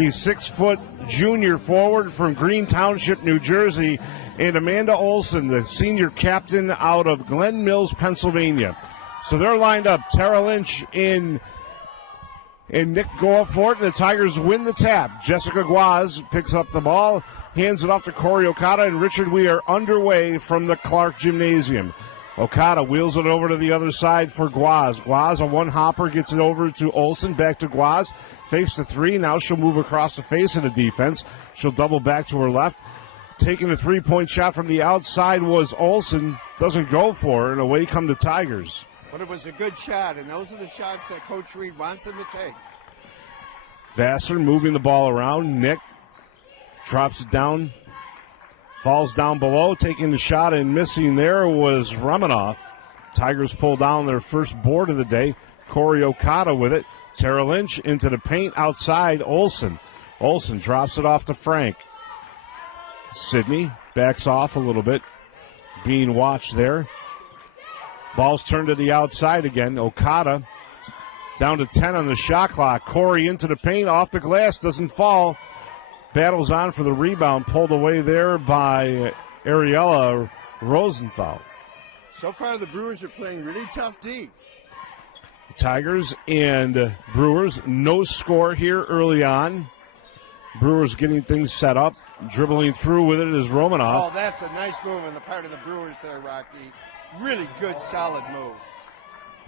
the 6-foot junior forward from Green Township, New Jersey, and Amanda Olson, the senior captain out of Glen Mills, Pennsylvania. So they're lined up. Tara Lynch and Nick go up for it, and the Tigers win the tap. Jessica Guaz picks up the ball, hands it off to Corey Okada, and Richard, we are underway from the Clark Gymnasium. Okada wheels it over to the other side for Guaz. Guaz, a one-hopper, gets it over to Olson, back to Guaz. Fakes the three. Now she'll move across the face of the defense. She'll double back to her left. Taking the three-point shot from the outside was Olson. Doesn't go for her, and away come the Tigers. But it was a good shot, and those are the shots that Coach Reed wants them to take. Vassar moving the ball around. Nick drops it down. Falls down below, taking the shot and missing there was Romanoff. Tigers pull down their first board of the day. Corey Okada with it. Tara Lynch into the paint outside Olson. Olson drops it off to Frank. Sydney backs off a little bit. Being watched there. Ball's turned to the outside again. Okada down to 10 on the shot clock. Corey into the paint, off the glass, doesn't fall. Battles on for the rebound, pulled away there by Ariella Rosenthal. So far, the Brewers are playing really tough D. Tigers and Brewers, no score here early on. Brewers getting things set up. Dribbling through with it is Romanoff. Oh, that's a nice move on the part of the Brewers there, Rocky. Really good, solid move.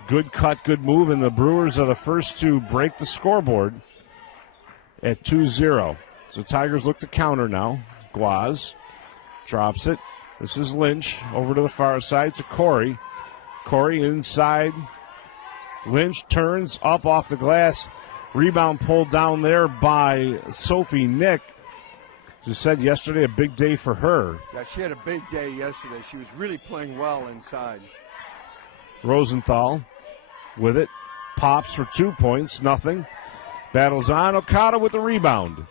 Good cut, good move, and the Brewers are the first to break the scoreboard at 2-0. So Tigers look to counter now. Guaz drops it. This is Lynch over to the far side to Corey. Corey inside. Lynch turns up off the glass. Rebound pulled down there by Sophie Nick. As you said yesterday, a big day for her. Yeah, she had a big day yesterday. She was really playing well inside. Rosenthal with it. Pops for 2 points, nothing. Battles on. Okada with the rebound.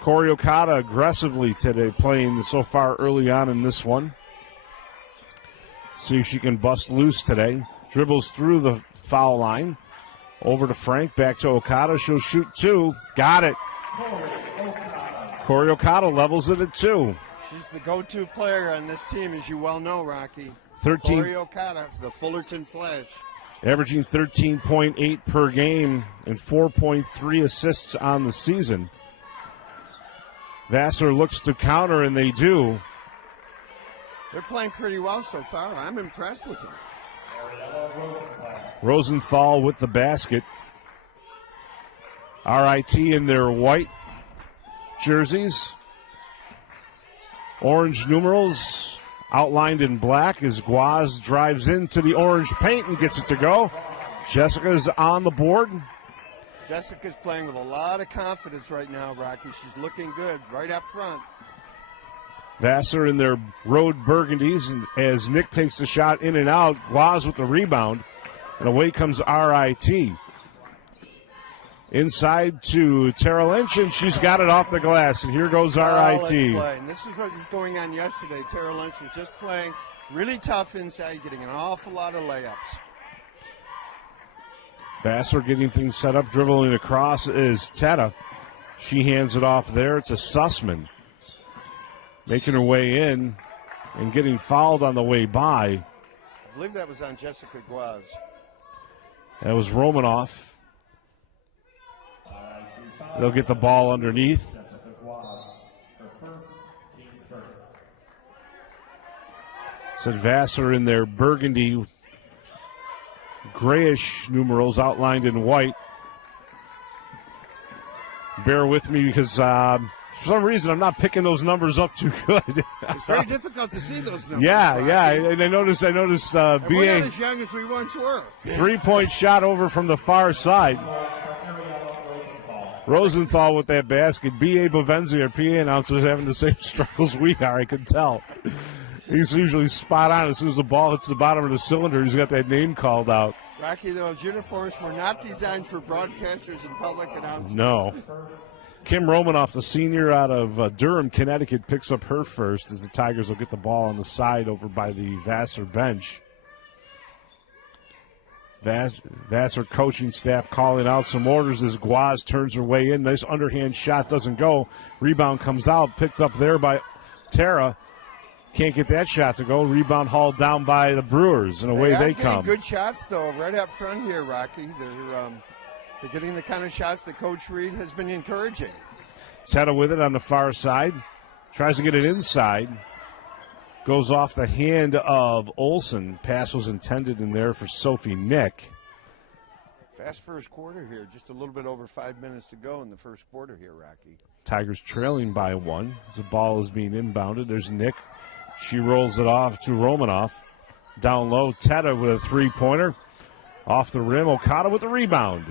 Corey Okada aggressively today playing so far early on in this one. See if she can bust loose today. Dribbles through the foul line. Over to Frank, back to Okada. She'll shoot two. Got it. Corey Okada levels it at 2. She's the go-to player on this team, as you well know, Rocky. 13. Corey Okada, the Fullerton Flash. Averaging 13.8 per game and 4.3 assists on the season. Vassar looks to counter, and they do. They're playing pretty well so far. I'm impressed with them. Rosenthal with the basket. RIT in their white jerseys. Orange numerals outlined in black as Guaz drives into the orange paint and gets it to go. Jessica's on the board. Jessica's playing with a lot of confidence right now, Rocky. She's looking good right up front. Vassar in their road burgundies, and as Nick takes the shot in and out, Guaz with the rebound, and away comes RIT. Inside to Tara Lynch, and she's got it off the glass, and here goes RIT. Play. And this is what was going on yesterday. Tara Lynch was just playing really tough inside, getting an awful lot of layups. Vassar getting things set up, dribbling across is Teta. She hands it off there to Sussman. Making her way in and getting fouled on the way by. I believe that was on Jessica Guaz. That was Romanoff. They'll get the ball underneath. Said Vassar in their burgundy, grayish numerals outlined in white. Bear with me because for some reason I'm not picking those numbers up too good. It's very difficult to see those numbers. Yeah, Rocky. yeah, and I noticed and BA we're not as young as we once were. 3-point shot over from the far side. Rosenthal with that basket. B.A. Bavenzi, our PA announcer, is having the same struggles we are, I can tell. He's usually spot on as soon as the ball hits the bottom of the cylinder. He's got that name called out. Rocky, those uniforms were not designed for broadcasters and public announcers. No. Kim Romanoff, the senior out of Durham, Connecticut, picks up her first as the Tigers will get the ball on the side over by the Vassar bench. Vassar coaching staff calling out some orders as Guaz turns her way in. Nice underhand shot, doesn't go. Rebound comes out, picked up there by Tara. Can't get that shot to go. Rebound hauled down by the Brewers, and away they come. Good shots, though, right up front here, Rocky. They're getting the kind of shots that Coach Reed has been encouraging. Teta with it on the far side. Tries to get it inside. Goes off the hand of Olsen. Pass was intended in there for Sophie Nick. Fast first quarter here. Just a little bit over 5 minutes to go in the first quarter here, Rocky. Tigers trailing by 1 as the ball is being inbounded. There's Nick. She rolls it off to Romanoff. Down low, Teta with a three-pointer. Off the rim, Okada with the rebound.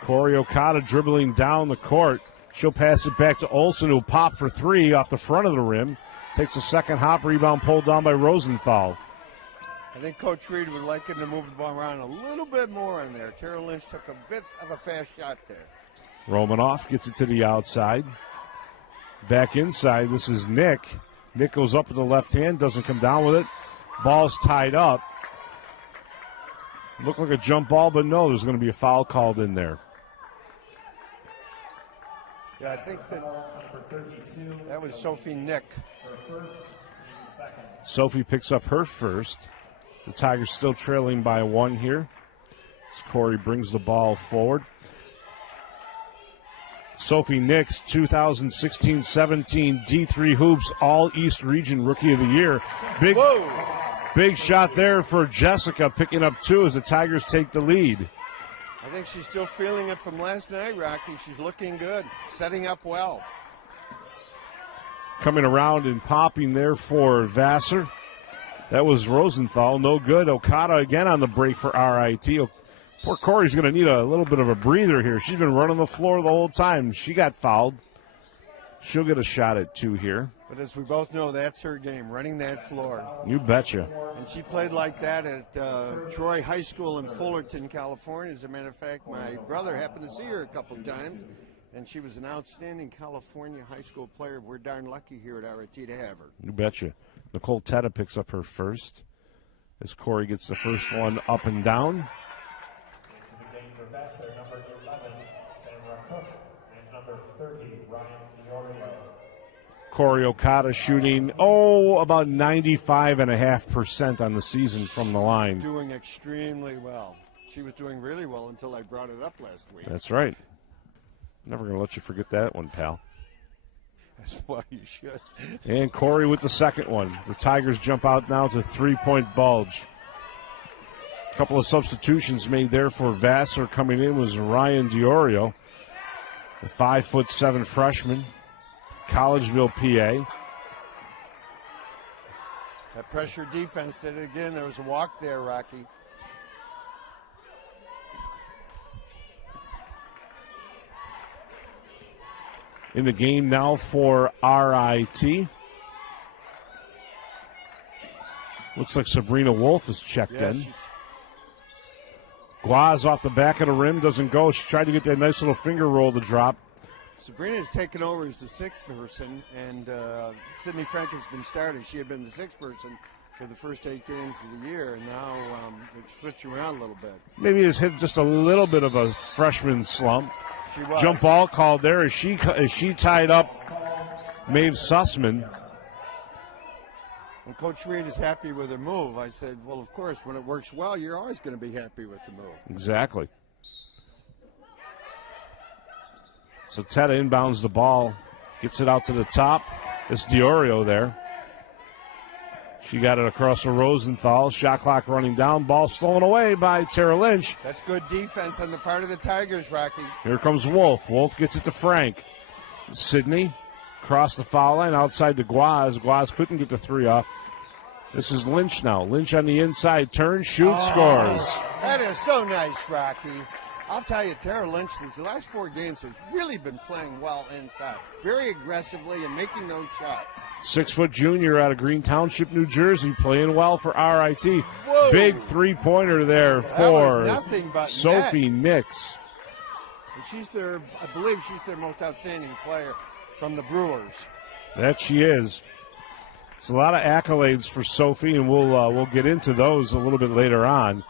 Corey Okada dribbling down the court. She'll pass it back to Olsen, who'll pop for three off the front of the rim. Takes a second hop, rebound pulled down by Rosenthal. I think Coach Reed would like him to move the ball around a little bit more in there. Tara Lynch took a bit of a fast shot there. Romanoff gets it to the outside. Back inside, this is Nick. Nick goes up with the left hand, doesn't come down with it. Ball's tied up. Looked like a jump ball, but no, there's going to be a foul called in there. Yeah, I think that was Sophie Nick. Sophie picks up her first. The Tigers still trailing by 1 here as Corey brings the ball forward. Sophie Nix, 2016-17 D3 Hoops All-East Region Rookie of the Year. Big shot there for Jessica, picking up 2 as the Tigers take the lead. I think she's still feeling it from last night, Rocky. She's looking good, setting up well. Coming around and popping there for Vassar. That was Rosenthal, no good. Okada again on the break for RIT. Poor Corey's going to need a little bit of a breather here. She's been running the floor the whole time. She got fouled. She'll get a shot at 2 here. But as we both know, that's her game, running that floor. You betcha. And she played like that at Troy High School in Fullerton, California. As a matter of fact, my brother happened to see her a couple of times, and she was an outstanding California high school player. We're darn lucky here at RIT to have her. You betcha. Nicole Teta picks up her first as Corey gets the first one up and down. For Vassar, number 11, Sarah Cook, and number 30, Ryan Diorio. Corey Okada shooting, about 95.5% on the season from the line. Doing extremely well. She was doing really well until I brought it up last week. That's right. Never going to let you forget that one, pal. That's why you should. And Corey with the second one. The Tigers jump out now to 3-point bulge. A couple of substitutions made there for Vassar. Coming in was Ryan Diorio, the 5'7" freshman, Collegeville, PA. That pressure defense did it again. There was a walk there, Rocky. In the game now for RIT. Looks like Sabrina Wolf is checked in. Guaz off the back of the rim, doesn't go. She tried to get that nice little finger roll to drop. Sabrina's taken over as the 6th person, and Sydney Frank has been starting. She had been the 6th person for the first 8 games of the year, and now they're switching around a little bit. Maybe has hit just a little bit of a freshman slump. She was. Jump ball called there as she tied up Maeve Sussman. And Coach Reed is happy with her move. I said, well, of course, when it works well, you're always going to be happy with the move. Exactly. So Teta inbounds the ball, gets it out to the top. It's Diorio there. She got it across to Rosenthal. Shot clock running down. Ball stolen away by Tara Lynch. That's good defense on the part of the Tigers, Rocky. Here comes Wolf. Wolf gets it to Frank. Sydney across the foul line outside to Guaz. Guaz couldn't get the 3 off. This is Lynch now. Lynch on the inside. Turn, shoots, scores. That is so nice, Rocky. I'll tell you, Tara Lynch, these last 4 games has really been playing well inside, very aggressively and making those shots. 6-foot junior out of Green Township, New Jersey, playing well for RIT. Whoa. Big three-pointer there for nothing but Sophie net. Nix. And I believe she's their most outstanding player from the Brewers. That she is. It's a lot of accolades for Sophie, and we'll get into those a little bit later on.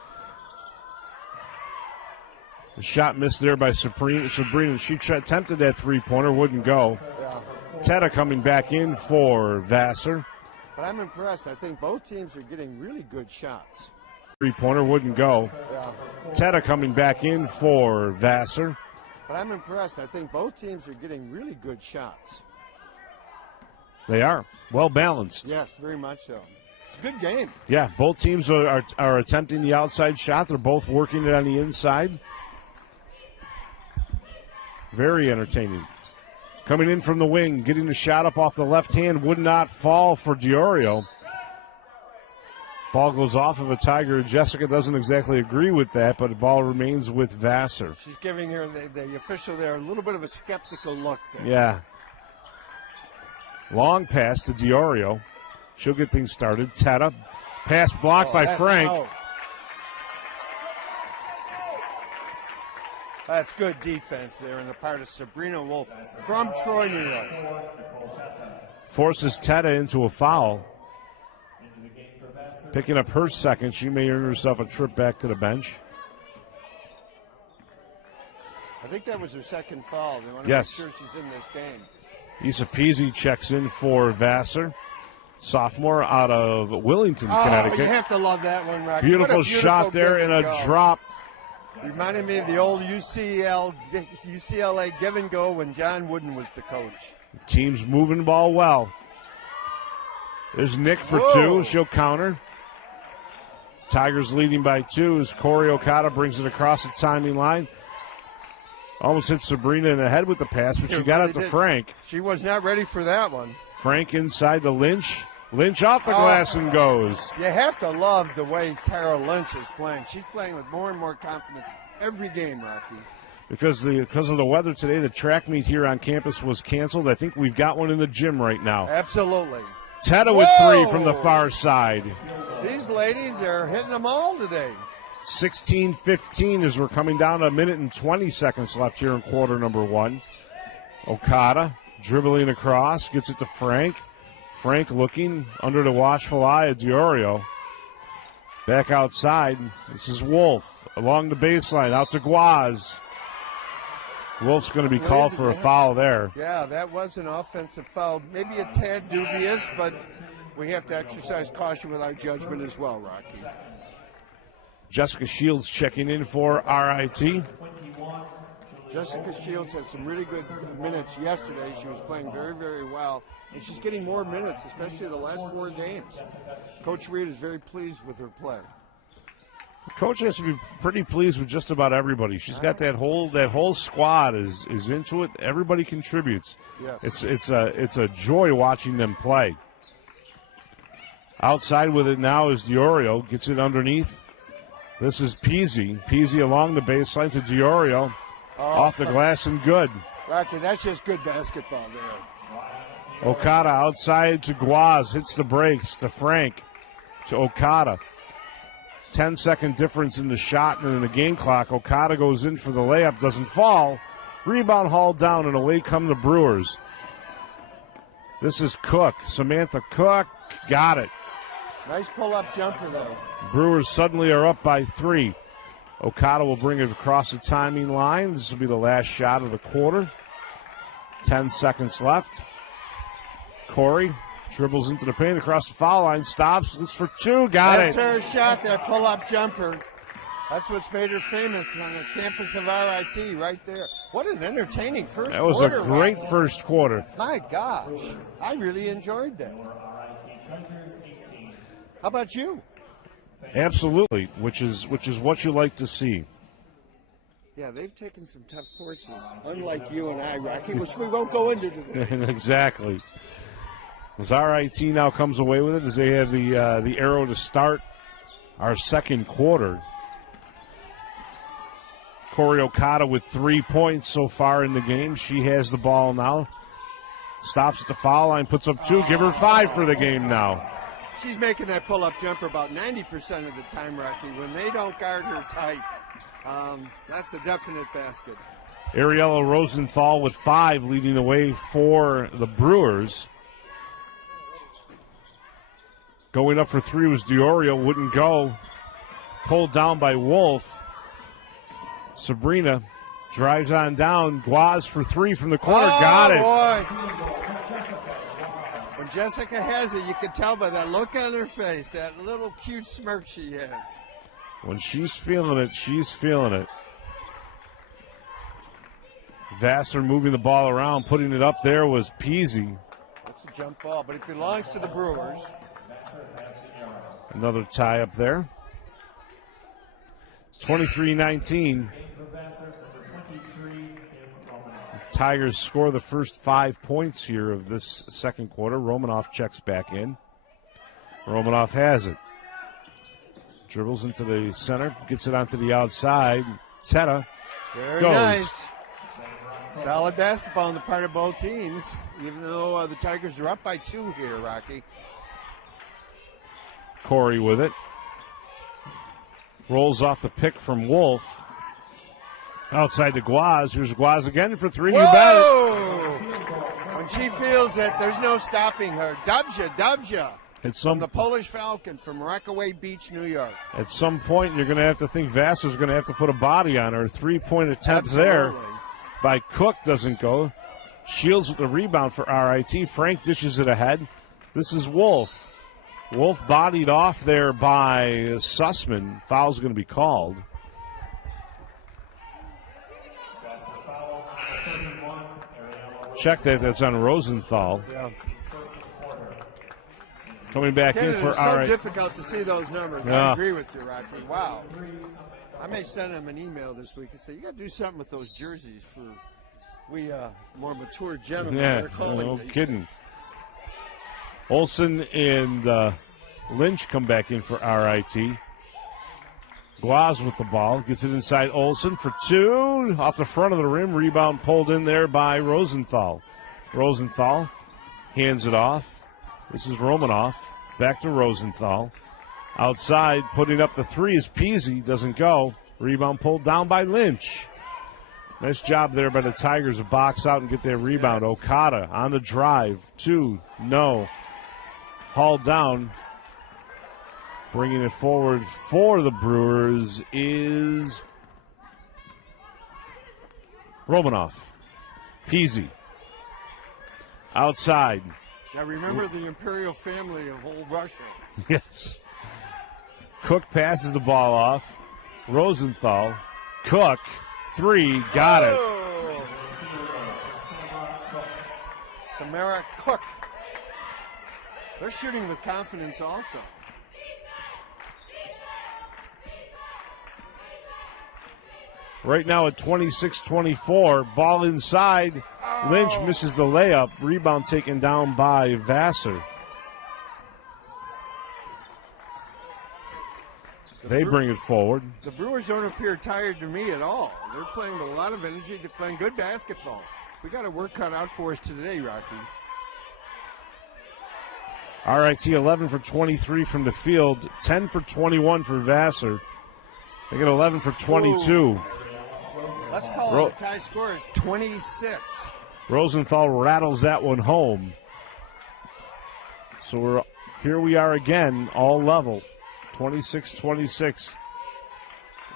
Shot missed there by Sabrina. She attempted that three-pointer, wouldn't go. Yeah. Teta coming back in for Vassar. But I'm impressed. I think both teams are getting really good shots. Three-pointer wouldn't go. Yeah. Teta coming back in for Vassar. But I'm impressed. I think both teams are getting really good shots. They are well balanced. Yes, very much so. It's a good game. Yeah, both teams are attempting the outside shot. They're both working it on the inside. Very entertaining. Coming in from the wing, getting the shot up off the left hand, would not fall for Diorio. Ball goes off of a Tiger. Jessica doesn't exactly agree with that, but the ball remains with Vassar. She's giving her, the official there, a little bit of a skeptical look there. Yeah. Long pass to Diorio. She'll get things started. Teta. Pass blocked by Frank. Out. That's good defense there on the part of Sabrina Wolf from Troy, New York. Forces Teta into a foul. Picking up her second. She may earn herself a trip back to the bench. I think that was her second foul. They want to Yes. make sure she's in this game. Issa Peasy checks in for Vassar. Sophomore out of Willington, Oh, Connecticut. you have to love that one, Rocky. Beautiful What a shot there give and a go. drop. Reminded me of the old UCLA give and go when John Wooden was the coach. Team's moving the ball well. There's Nick for Whoa. two. She'll counter. Tigers leading by two as Corey Okada brings it across the timing line. Almost hit Sabrina in the head with the pass, but she got really it to did. Frank. She was not ready for that one. Frank inside to Lynch. Lynch off the glass and goes. You have to love the way Tara Lynch is playing. She's playing with more and more confidence every game, Rocky. Because of the weather today, the track meet here on campus was canceled. I think we've got one in the gym right now. Absolutely. Teta with Whoa. three from the far side. These ladies are hitting them all today. 16-15 as we're coming down to a minute and 20 seconds left here in quarter number one. Okada dribbling across, gets it to Frank. Frank looking under the watchful eye of Diorio. Back outside. This is Wolf along the baseline, out to Guaz. Wolf's going to be called for a foul there. Yeah, that was an offensive foul. Maybe a tad dubious, but we have to exercise caution with our judgment as well, Rocky. Jessica Shields checking in for RIT. Jessica Shields had some really good minutes yesterday. She was playing very, very well. And she's getting more minutes, especially the last four games. Coach Reed is very pleased with her play. Coach has to be pretty pleased with just about everybody. She's got that whole squad is into it. Everybody contributes. Yes. It's a joy watching them play. Outside with it now is Diorio. Gets it underneath. This is Peasy. Peasy along the baseline to Diorio. Off the glass and good. Rocky, that's just good basketball there. Okada outside to Guaz. Hits the brakes to Frank. To Okada. 10-second difference in the shot and in the game clock. Okada goes in for the layup. Doesn't fall. Rebound hauled down and away come the Brewers. This is Cook. Samantha Cook. Got it. Nice pull-up jumper, though. Brewers suddenly are up by three. Okada will bring it across the timing line. This will be the last shot of the quarter. 10 seconds left. Corey dribbles into the paint across the foul line. Stops. Looks for two. Got That's it. her shot, that pull-up jumper. That's what's made her famous on the campus of RIT right there. What an entertaining first quarter. That was a great first quarter. My gosh. I really enjoyed that. How about you? Absolutely, which is what you like to see. Yeah, they've taken some tough courses, unlike you and I, Rocky, which we won't go into today. Exactly. As RIT now comes away with it, as they have the arrow to start our second quarter. Corey Okada with 3 points so far in the game. She has the ball now. Stops at the foul line, puts up two. Give her 5 for the game now. She's making that pull-up jumper about 90% of the time, Rocky. When they don't guard her tight, that's a definite basket. Ariella Rosenthal with 5 leading the way for the Brewers. Going up for 3 was Diorio. Wouldn't go. Pulled down by Wolf. Sabrina drives on down. Guaz for three from the corner. Got it. Boy. When Jessica has it, you can tell by that look on her face, that little cute smirk she has. When she's feeling it, she's feeling it. Vassar moving the ball around, putting it up there was Peasy. That's a jump ball, but it belongs to the Brewers. Another tie up there. 23-19. Tigers score the first 5 points here of this second quarter. Romanoff checks back in. Romanoff has it. Dribbles into the center, gets it onto the outside. Teta Very goes. nice. Solid basketball on the part of both teams, even though the Tigers are up by 2 here, Rocky. Corey with it. Rolls off the pick from Wolf. Outside to Guaz. Here's Guaz again for three. Whoa! You bet it. When she feels that there's no stopping her. Dubja. From the Polish Falcon from Rockaway Beach, New York. At some point, you're going to have to think Vassar's going to have to put a body on her. 3-point attempt there by Cook doesn't go. Shields with the rebound for RIT. Frank dishes it ahead. This is Wolf. Wolf bodied off there by Sussman. Foul's going to be called. Check that. That's on Rosenthal. Yeah. Coming back in for it's so difficult to see those numbers. Yeah. I agree with you, Rocky. Wow. I may send him an email this week and say, you got to do something with those jerseys for we more mature gentlemen that are calling no these kidding. things. Olsen and Lynch come back in for RIT. Guaz with the ball. Gets it inside Olsen for two. Off the front of the rim. Rebound pulled in there by Rosenthal. Rosenthal hands it off. This is Romanoff. Back to Rosenthal. Outside, putting up the three is Peasy. Doesn't go. Rebound pulled down by Lynch. Nice job there by the Tigers to box out and get their rebound. Yes. Okada on the drive. Two. No. Hauled down. Bringing it forward for the Brewers is Romanoff. Peasy. Outside. Now remember the imperial family of old Russia. Yes. Cook passes the ball off. Rosenthal. Cook. Three. Got it. Samara Cook. They're shooting with confidence also. Right now at 26-24. Ball inside. Lynch misses the layup. Rebound taken down by Vassar. They bring it forward. The Brewers don't appear tired to me at all. They're playing with a lot of energy. They're playing good basketball. We got a work cut out for us today, Rocky. RIT 11 for 23 from the field. 10 for 21 for Vassar. They get 11 for 22. Ooh. Let's call it a tie score at 26. Rosenthal rattles that one home. So here we are again, all level. 26-26.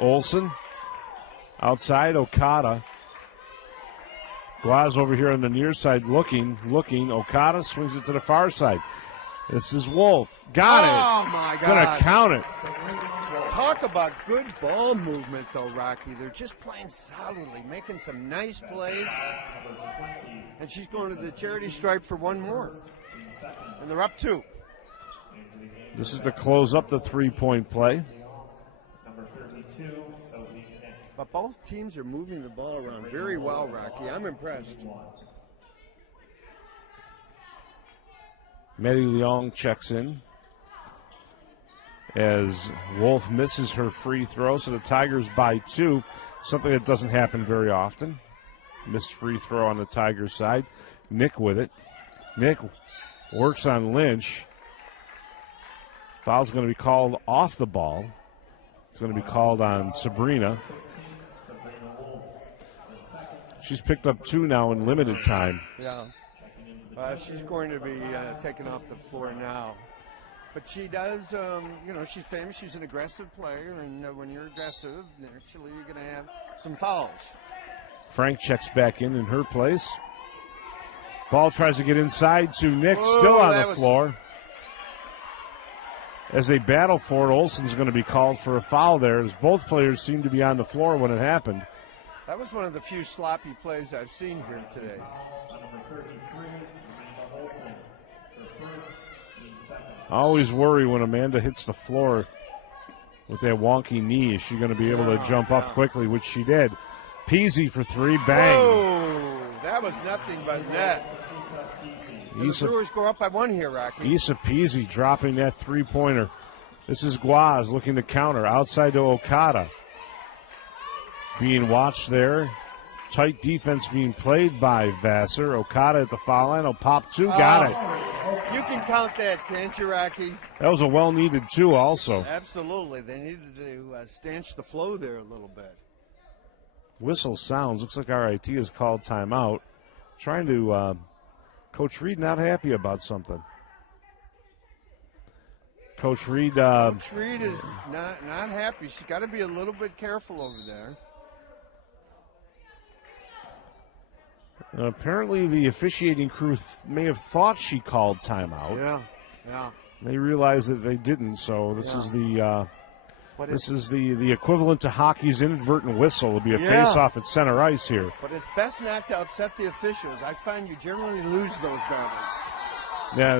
Olsen. Outside, Okada. Guaz over here on the near side looking. Okada swings it to the far side. This is Wolf. Got it. Oh, my God. Gonna count it. Talk about good ball movement, though, Rocky. They're just playing solidly, making some nice plays. And she's going to the charity stripe for one more. And they're up 2. This is to close up the three-point play. But both teams are moving the ball around very well, Rocky. I'm impressed. Medi Leong checks in as Wolf misses her free throw, so the Tigers by 2, something that doesn't happen very often. Missed free throw on the Tigers side. Nick with it. Nick works on Lynch. Foul's going to be called off the ball. It's going to be called on Sabrina. She's picked up 2 now in limited time. Yeah. She's going to be taken off the floor now. But she does, she's famous. She's an aggressive player, and when you're aggressive, naturally you're going to have some fouls. Frank checks back in her place. Ball tries to get inside to Nick, still on the floor. As they battle for it, Olsen's going to be called for a foul there, as both players seem to be on the floor when it happened. That was one of the few sloppy plays I've seen here today. I always worry when Amanda hits the floor with that wonky knee. Is she going to be able to jump up quickly, which she did. Peasy for three, bang. Whoa, that was nothing but net. The Brewers go up by one here, Rocky. Issa Peasy dropping that three-pointer. This is Guaz looking to counter. Outside to Okada. Being watched there. Tight defense being played by Vassar. Okada at the foul line. Pop two. Got it. You can count that, can't you, Rocky? That was a well-needed two also. Absolutely. They needed to stanch the flow there a little bit. Whistle sounds. Looks like RIT has called timeout. Trying to... Coach Reed not happy about something. Coach Reed... Coach Reed is not happy. She's got to be a little bit careful over there. Apparently the officiating crew may have thought she called timeout. Yeah. They realized that they didn't, so this is the... This is the equivalent to hockey's inadvertent whistle. It'll be a face-off at center ice here. But it's best not to upset the officials. I find you generally lose those battles. Yeah,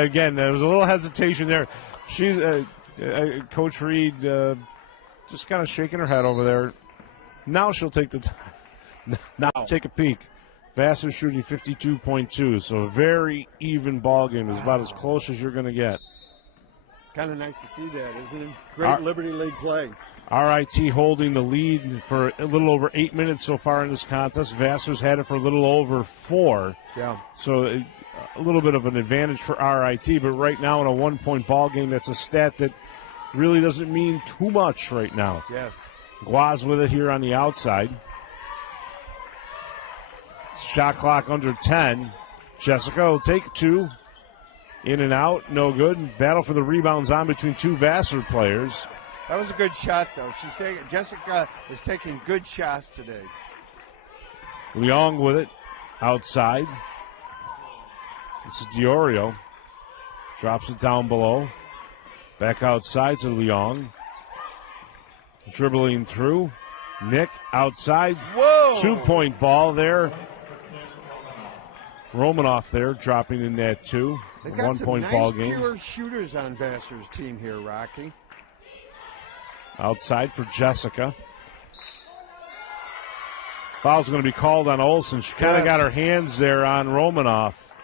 again, there was a little hesitation there. She's Coach Reed just kind of shaking her head over there. Now she'll take the time. Now take a peek. Vassar shooting 52.2, so a very even ball game. Is about as close as you're going to get. It's kind of nice to see that, isn't it? Great Liberty League play. RIT holding the lead for a little over 8 minutes so far in this contest. Vassar's had it for a little over 4. Yeah. So a little bit of an advantage for RIT, but right now in a 1-point ball game, that's a stat that really doesn't mean too much right now. Yes. Guaz with it here on the outside. Shot clock under 10. Jessica will take 2. In and out, no good. Battle for the rebounds on between two Vassar players. That was a good shot, though. Jessica is taking good shots today. Leong with it outside. This is Diorio. Drops it down below. Back outside to Leong. Dribbling through. Nick outside. Whoa! 2-point ball there. Romanoff there dropping in that 2. They got some 1-point nice ball game. Pure shooters on Vassar's team here, Rocky. Outside for Jessica. Foul's going to be called on Olsen. She kind of got her hands there on Romanoff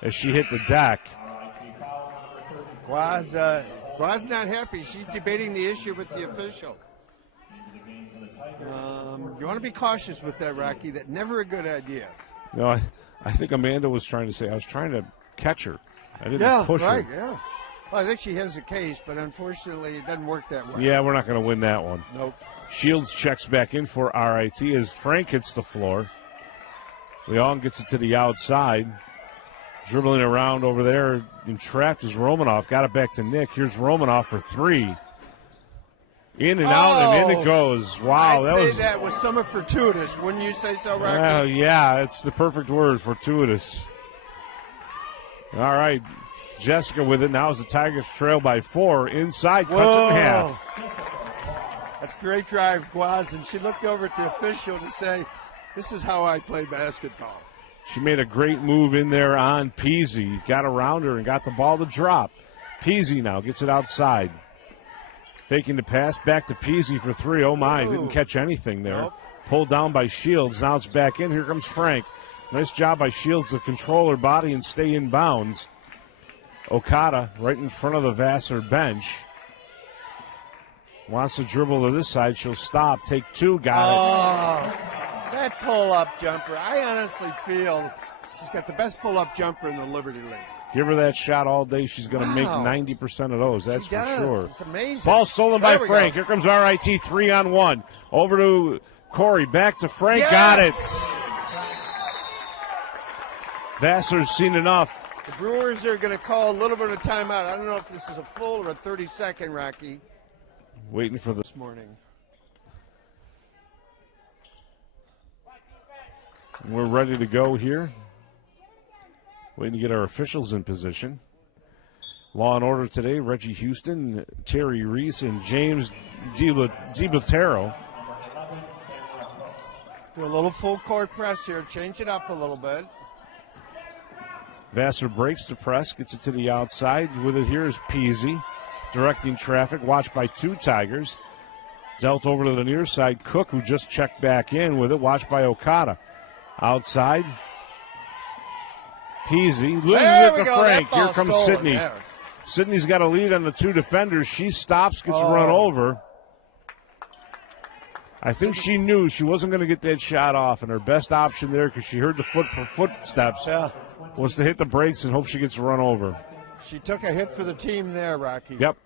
as she hit the deck. Guaz not happy. She's debating the issue with the official. You want to be cautious with that, Rocky. That's never a good idea. No, I think Amanda was trying to say, I was trying to catch her. I didn't push her. Yeah. Well, I think she has a case, but unfortunately it doesn't work that way. Yeah, we're not going to win that one. Nope. Shields checks back in for RIT as Frank hits the floor. Leong gets it to the outside. Dribbling around over there, entrapped is Romanoff. Got it back to Nick. Here's Romanoff for 3. In and out, and in it goes. Wow, that was somewhat fortuitous. Wouldn't you say so, Rocky? Yeah, it's the perfect word, fortuitous. All right, Jessica with it. Now as the Tigers trail by 4. Inside, cuts it in half. That's a great drive, Guaz. And she looked over at the official to say, this is how I play basketball. She made a great move in there on Peasy. Got around her and got the ball to drop. Peasy now gets it outside. Faking the pass back to Peasy for 3. Oh, my. Didn't catch anything there. Nope. Pulled down by Shields. Now it's back in. Here comes Frank. Nice job by Shields to control her body and stay in bounds. Okada right in front of the Vassar bench. Wants to dribble to this side. She'll stop. Take 2. Got it. That pull-up jumper. I honestly feel she's got the best pull-up jumper in the Liberty League. Give her that shot all day. She's going to make 90% of those. That's for sure. It's amazing. Ball stolen by Frank. Here comes RIT 3-on-1. Over to Corey. Back to Frank. Yes! Got it. Vassar's seen enough. The Brewers are going to call a little bit of a timeout. I don't know if this is a full or a 30-second, Rocky. Waiting for This morning. We're ready to go here. Waiting to get our officials in position. Law and Order today, Reggie Houston, Terry Reese, and James DiBatero. Do a little full court press here. Change it up a little bit. Vassar breaks the press, gets it to the outside. With it here is Peasy, directing traffic, watched by two Tigers. Dealt over to the near side, Cook, who just checked back in with it, watched by Okada. Outside, Peasy loses it to Frank. Here comes Sydney. There. Sydney's got a lead on the two defenders. She stops, gets run over. I think she knew she wasn't going to get that shot off, and her best option there, because she heard the footsteps, was to hit the brakes and hope she gets run over. She took a hit for the team there, Rocky. Yep.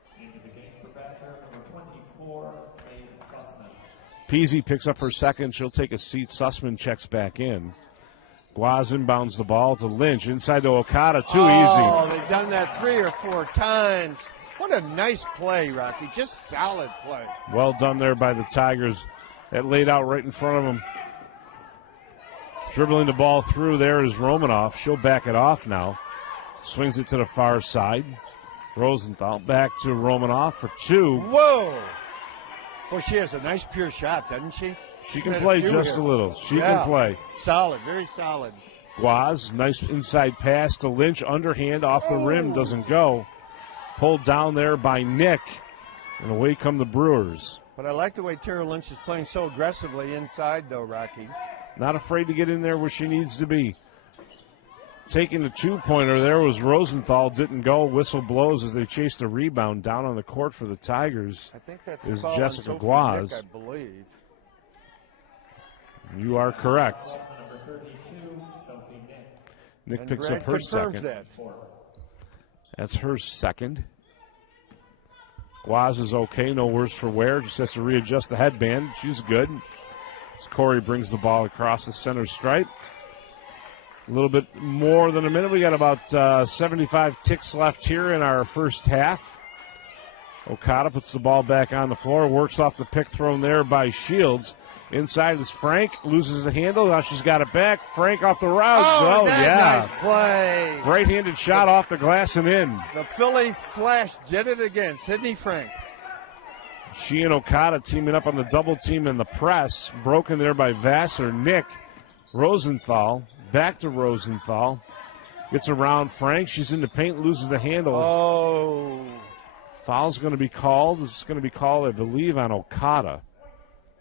Peasy picks up her second. She'll take a seat. Sussman checks back in. Guaz inbounds the ball to Lynch. Inside to Okada. Too easy. Oh, they've done that 3 or 4 times. What a nice play, Rocky. Just solid play. Well done there by the Tigers. That laid out right in front of them. Dribbling the ball through there is Romanoff. She'll back it off now. Swings it to the far side. Rosenthal back to Romanoff for 2. Whoa! Well, she has a nice pure shot, doesn't she? She can play just a little. She can play. Solid, very solid. Guaz, nice inside pass to Lynch. Underhand off the rim, doesn't go. Pulled down there by Nick. And away come the Brewers. But I like the way Tara Lynch is playing so aggressively inside, though, Rocky. Not afraid to get in there where she needs to be. Taking the 2-pointer there was Rosenthal. Didn't go. Whistle blows as they chase the rebound. Down on the court for the Tigers. I think that's is call Jessica on Sophie Guaz. Nick, I believe. You are correct. Nick picks up her second. That's her second. Guaz is okay, no worse for wear. Just has to readjust the headband. She's good. As Corey brings the ball across the center stripe. A little bit more than a minute. We got about 75 ticks left here in our first half. Okada puts the ball back on the floor, works off the pick thrown there by Shields. Inside is Frank, loses the handle. Now she's got it back. Frank off the route. Oh, nice play. Right-handed shot off the glass and in. The Philly Flash did it again. Sydney Frank. She and Okada teaming up on the double team in the press. Broken there by Vassar. Nick Rosenthal. Back to Rosenthal. Gets around Frank. She's in the paint, loses the handle. Oh. Foul's going to be called. It's going to be called, I believe, on Okada.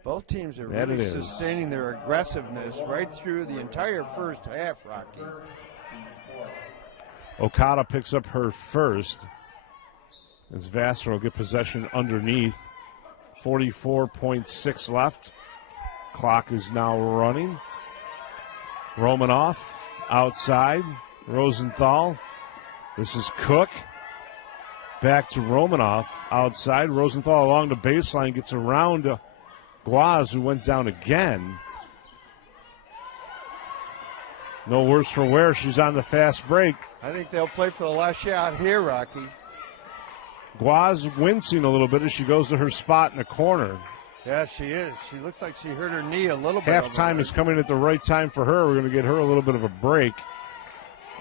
Both teams are really sustaining their aggressiveness right through the entire first half, Rocky. Okada picks up her first as Vassar will get possession underneath. 44.6 left. Clock is now running. Romanoff outside. Rosenthal. This is Cook. Back to Romanoff outside. Rosenthal along the baseline gets around Guaz, who went down again. No worse for wear. She's on the fast break. I think they'll play for the last shot here, Rocky. Guaz wincing a little bit as she goes to her spot in the corner. Yeah, she is. She looks like she hurt her knee a little bit. Halftime is coming at the right time for her. We're going to get her a little bit of a break.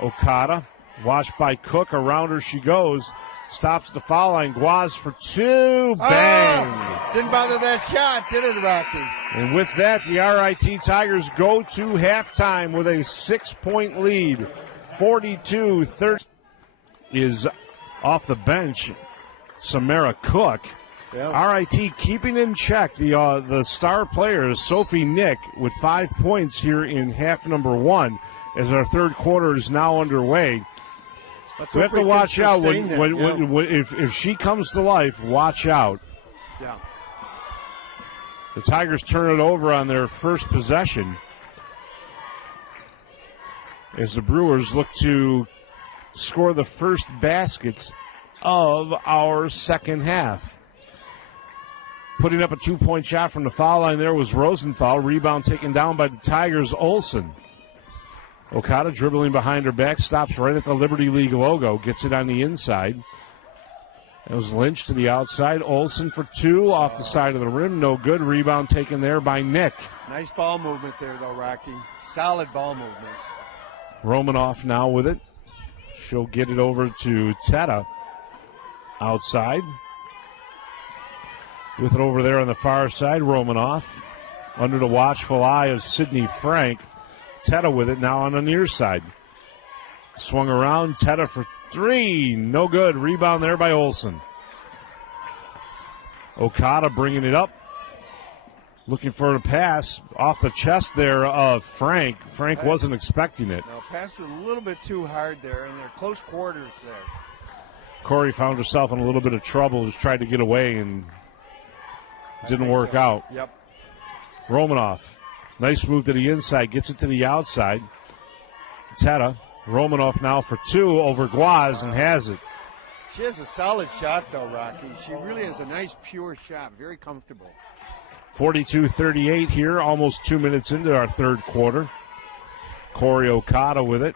Okada, watched by Cook. Around her she goes. Stops the foul line. Guaz for 2. Bang! Oh, didn't bother that shot, did it, Rocky? And with that, the RIT Tigers go to halftime with a 6-point lead. 42-30 is off the bench. Samara Cook. Yeah. RIT keeping in check the star players, Sophie Nick, with 5 points here in half number 1 as our third quarter is now underway. We have to watch out if she comes to life. Watch out. Yeah. The Tigers turn it over on their first possession as the Brewers look to score the first baskets of our second half. Putting up a 2-point shot from the foul line there was Rosenthal. Rebound taken down by the Tigers, Olsen. Okada dribbling behind her back, stops right at the Liberty League logo, gets it on the inside. It was Lynch to the outside. Olsen for two off the side of the rim. No good. Rebound taken there by Nick. Nice ball movement there, though, Rocky. Solid ball movement. Romanoff now with it. She'll get it over to Teta outside. With it over there on the far side, Romanoff. Under the watchful eye of Sidney Frank. Teta with it now on the near side. Swung around. Teta for three. No good. Rebound there by Olsen. Okada bringing it up. Looking for a pass off the chest there of Frank. Frank wasn't expecting it. No, passed a little bit too hard there, and they're close quarters there. Corey found herself in a little bit of trouble. Just tried to get away and didn't work out. Yep. Romanoff. Nice move to the inside. Gets it to the outside. Teta. Romanoff now for two over Guaz and has it. She has a solid shot, though, Rocky. She really has a nice, pure shot. Very comfortable. 42-38 here, almost 2 minutes into our third quarter. Corey Okada with it.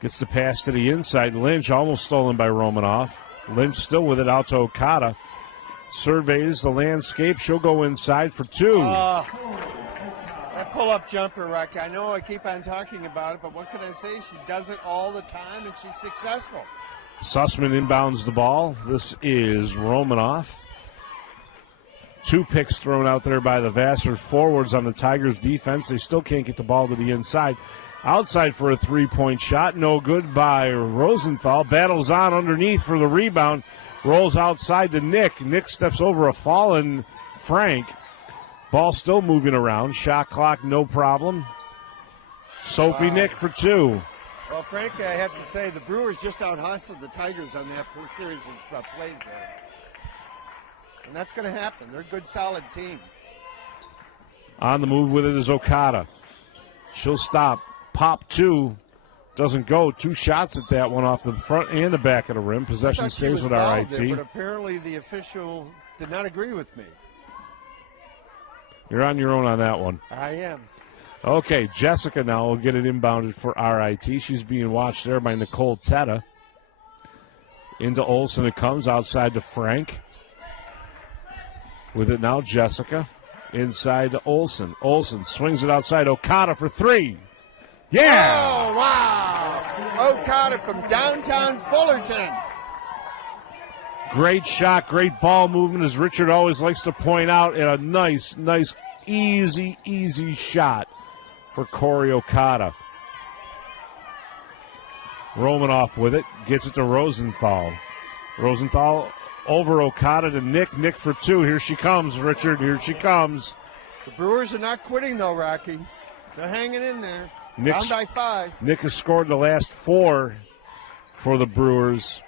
Gets the pass to the inside. Lynch almost stolen by Romanoff. Lynch still with it out to Okada. Surveys the landscape. She'll go inside for two. That pull-up jumper, Rocky. I know I keep on talking about it, but what can I say? She does it all the time, and she's successful. Sussman inbounds the ball. This is Romanoff. 2 picks thrown out there by the Vassar forwards on the Tigers' defense. They still can't get the ball to the inside. Outside for a three-point shot. No good by Rosenthal. Battles on underneath for the rebound. Rolls outside to Nick. Nick steps over a fallen Frank. Ball still moving around. Shot clock, no problem. Sophie Nick for two. Well, Frank, I have to say, the Brewers just out-hustled the Tigers on that series of plays there. And that's going to happen. They're a good, solid team. On the move with it is Okada. She'll stop. Pop two. Doesn't go. 2 shots at that one off the front and the back of the rim. Possession stays with RIT. There, but apparently the official did not agree with me. You're on your own on that one. I am. Okay, Jessica now will get it inbounded for RIT. She's being watched there by Nicole Teta. Into Olsen it comes, outside to Frank. With it now, Jessica. Inside to Olsen. Olsen swings it outside. Okada for three. Yeah! Oh, wow! Okada from downtown Fullerton. Great shot, great ball movement, as Richard always likes to point out, and a nice, easy shot for Corey Okada. Romanoff with it, gets it to Rosenthal. Rosenthal over Okada to Nick. Nick for two. Here she comes, Richard. Here she comes. The Brewers are not quitting, though, Rocky. They're hanging in there. Down by 5. Nick has scored the last 4 for the Brewers.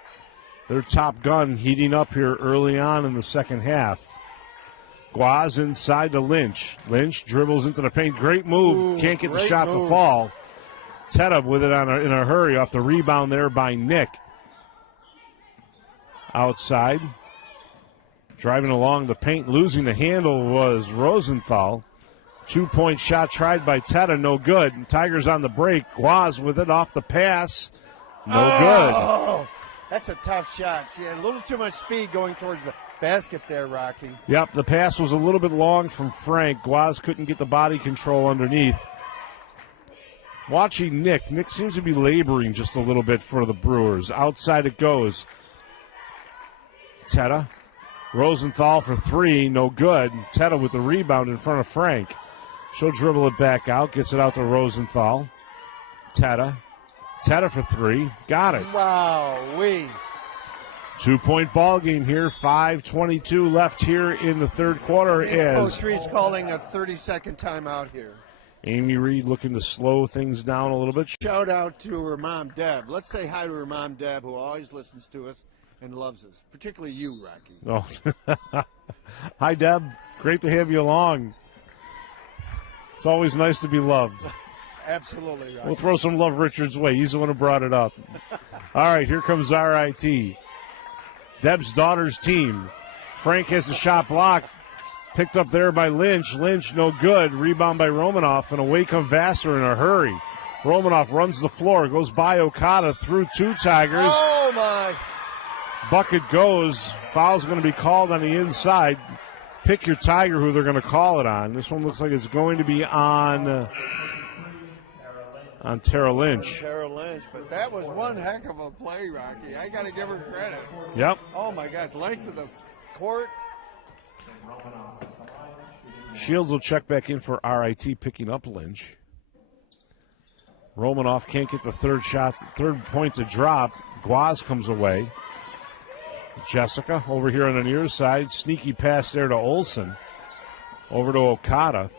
Their top gun heating up here early on in the second half. Guaz inside to Lynch. Lynch dribbles into the paint. Great move. Can't get the shot to fall. Teta with it in a hurry off the rebound there by Nick. Outside. Driving along the paint. Losing the handle was Rosenthal. 2-point shot tried by Teta. No good. And Tigers on the break. Guaz with it off the pass. No good. That's a tough shot. She had a little too much speed going towards the basket there, Rocky. Yep, the pass was a little bit long from Frank. Guaz couldn't get the body control underneath. Watching Nick. Nick seems to be laboring just a little bit for the Brewers. Outside it goes. Teta. Rosenthal for 3. No good. Teta with the rebound in front of Frank. She'll dribble it back out. Gets it out to Rosenthal. Teta. Teta for 3. Got it. Wow-wee. 2-point ball game here. 5:22 left here in the third quarter. Coach Reed's calling a 30-second timeout here. Amy Reed looking to slow things down a little bit. Shout out to her mom, Deb. Let's say hi to her mom, Deb, who always listens to us and loves us, particularly you, Rocky. Oh. Hi, Deb. Great to have you along. It's always nice to be loved. Absolutely, Rocky. We'll throw some love Richard's way. He's the one who brought it up. All right, here comes RIT. Deb's daughter's team. Frank has the shot blocked. Picked up there by Lynch. Lynch, no good. Rebound by Romanoff, and away come Vassar in a hurry. Romanoff runs the floor, goes by Okada, through 2 Tigers. Oh, my. Bucket goes. Foul's going to be called on the inside. Pick your Tiger who they're going to call it on. This one looks like it's going to be on Tara Lynch. Tara Lynch, but that was one heck of a play, Rocky. I got to give her credit. Yep. Oh, my gosh, length of the court. Shields will check back in for RIT, picking up Lynch. Romanoff can't get the third point to drop. Guaz comes away. Jessica over here on the near side. Sneaky pass there to Olsen. Over to Okada.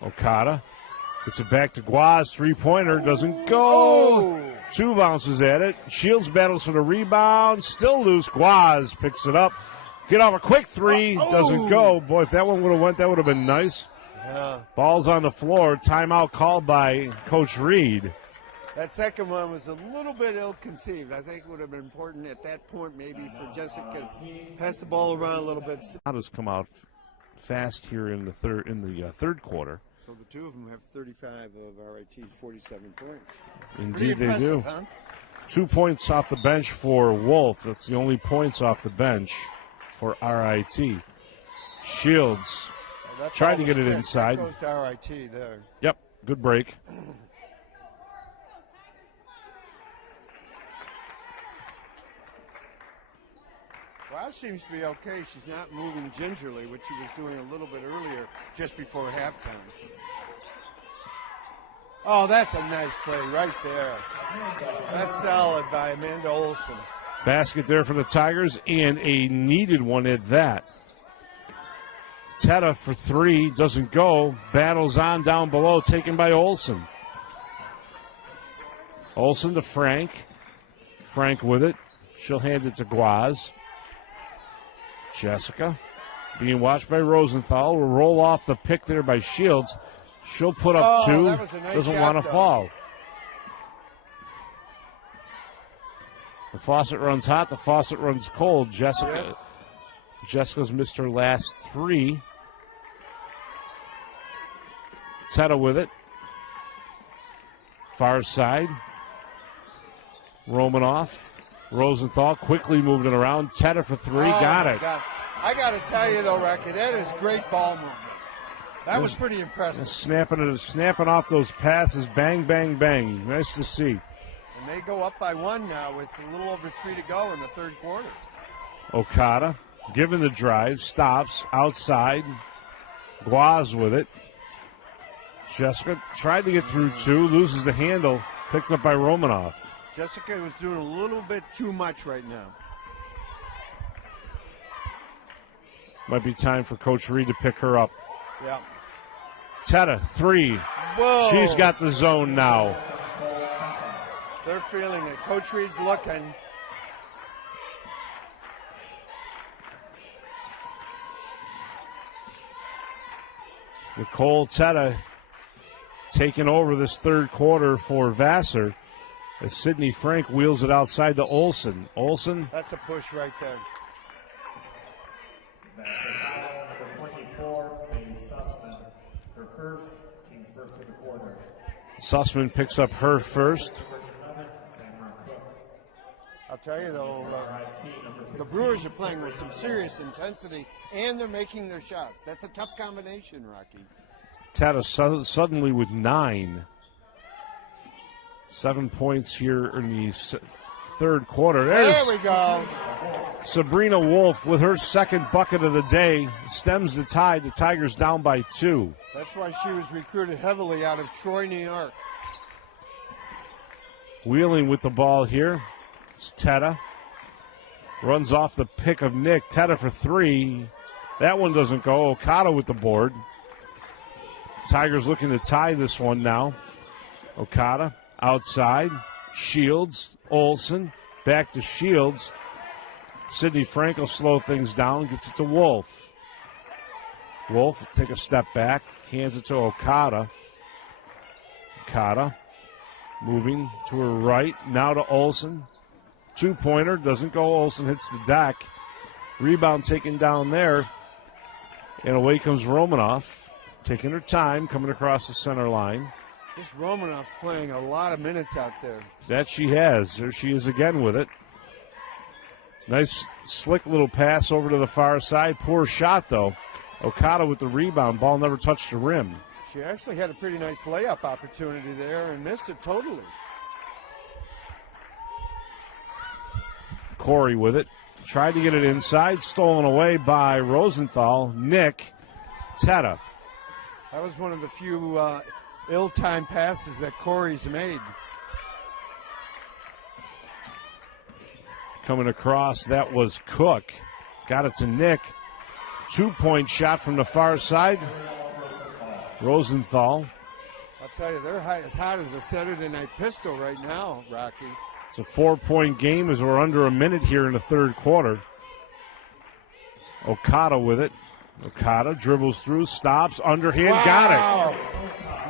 Okada gets it back to Guaz. 3-pointer doesn't go. 2 bounces at it. Shields battles for the rebound. Still loose. Guaz picks it up. Get off a quick 3. Doesn't go. Boy, if that one would have went, that would have been nice. Yeah. Ball's on the floor. Timeout called by Coach Reed. That second one was a little bit ill-conceived. I think it would have been important at that point maybe for Jessica to pass the ball around a little bit. How does come out fast here in the third quarter? So the two of them have 35 of RIT's 47 points. Indeed they do. Huh? 2 points off the bench for Wolf. That's the only points off the bench for RIT. Shields tried to get it inside. That goes to RIT there. Yep, good break. Well, seems to be okay. She's not moving gingerly, which she was doing a little bit earlier, just before halftime. Oh, that's a nice play right there. That's solid by Amanda Olsen. Basket there for the Tigers, and a needed one at that. Teta for 3, doesn't go. Battles on down below, taken by Olsen. Olsen to Frank. Frank with it. She'll hand it to Guaz. Jessica being watched by Rosenthal. Will roll off the pick there by Shields. She'll put up 2. That was a nice Doesn't shot, want to fall. The faucet runs hot. The faucet runs cold. Jessica's missed her last 3. Teta with it. Far side. Romanoff. Rosenthal quickly moved it around. Teta for 3. Got it. God. I got to tell you, though, Rocky, that is great ball movement. That was pretty impressive. Snapping off those passes. Bang, bang, bang. Nice to see. And they go up by 1 now with a little over 3 to go in the third quarter. Okada given the drive. Stops. Outside. Guaz with it. Jessica tried to get through 2. Loses the handle. Picked up by Romanoff. Jessica was doing a little bit too much right now. Might be time for Coach Reed to pick her up. Yeah. Teta, 3. Whoa. She's got the zone now. They're feeling it. Coach Reed's looking. Nicole Teta taking over this third quarter for Vassar as Sydney Frank wheels it outside to Olsen. Olsen. That's a push right there. Number 24, Bailey Sussman. Her first, team's first of the quarter. Sussman picks up her first. I'll tell you, though, the Brewers are playing with some serious intensity, and they're making their shots. That's a tough combination, Rocky. Tata suddenly with 9. 7 points here in the third quarter. There we go. Sabrina Wolf with her second bucket of the day stems the tide. The Tigers down by 2. That's why she was recruited heavily out of Troy, New York. Wheeling with the ball here. It's Teta. Runs off the pick of Nick. Teta for 3. That one doesn't go. Okada with the board. Tigers looking to tie this one now. Okada outside. Shields. Olsen. Back to Shields. Sydney Frank will slow things down. Gets it to Wolf. Wolf will take a step back. Hands it to Okada. Okada moving to her right. Now to Olsen. 2-pointer. Doesn't go. Olsen hits the deck. Rebound taken down there. And away comes Romanoff, taking her time, coming across the center line. This Romanoff playing a lot of minutes out there. That she has. There she is again with it. Nice, slick little pass over to the far side. Poor shot, though. Okada with the rebound. Ball never touched the rim. She actually had a pretty nice layup opportunity there and missed it totally. Corey with it. Tried to get it inside. Stolen away by Rosenthal. Nick Teta. That was one of the few ill-timed passes that Corey's made. Coming across, that was Cook. Got it to Nick. 2-point shot from the far side. Rosenthal. I'll tell you, they're as hot as a Saturday night pistol right now, Rocky. It's a 4-point game as we're under a minute here in the third quarter. Okada with it. Okada dribbles through, stops, underhand, got it.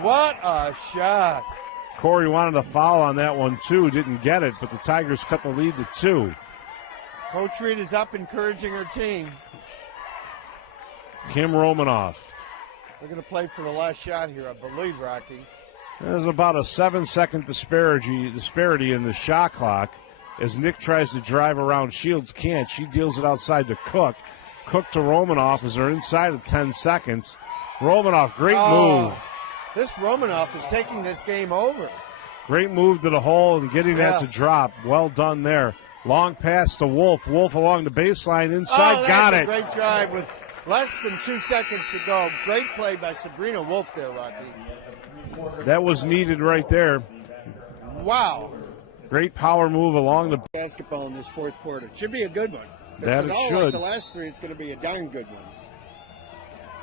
What a shot. Corey wanted a foul on that one, too. Didn't get it, but the Tigers cut the lead to 2. Coach Reed is up encouraging her team. Kim Romanoff. They're going to play for the last shot here, I believe, Rocky. There's about a 7-second disparity in the shot clock as Nick tries to drive around. Shields can't. She deals it outside to Cook. Cook to Romanoff as they're inside of 10 seconds. Romanoff, great move. This Romanoff is taking this game over. Great move to the hole and getting that to drop. Well done there. Long pass to Wolf. Wolf along the baseline inside. Got it. Great drive with less than 2 seconds to go. Great play by Sabrina Wolf there, Rocky. That was needed right there. Wow. Great power move along the Basketball in this fourth quarter. Should be a good one. That it should. Like the last three, it's going to be a darn good one.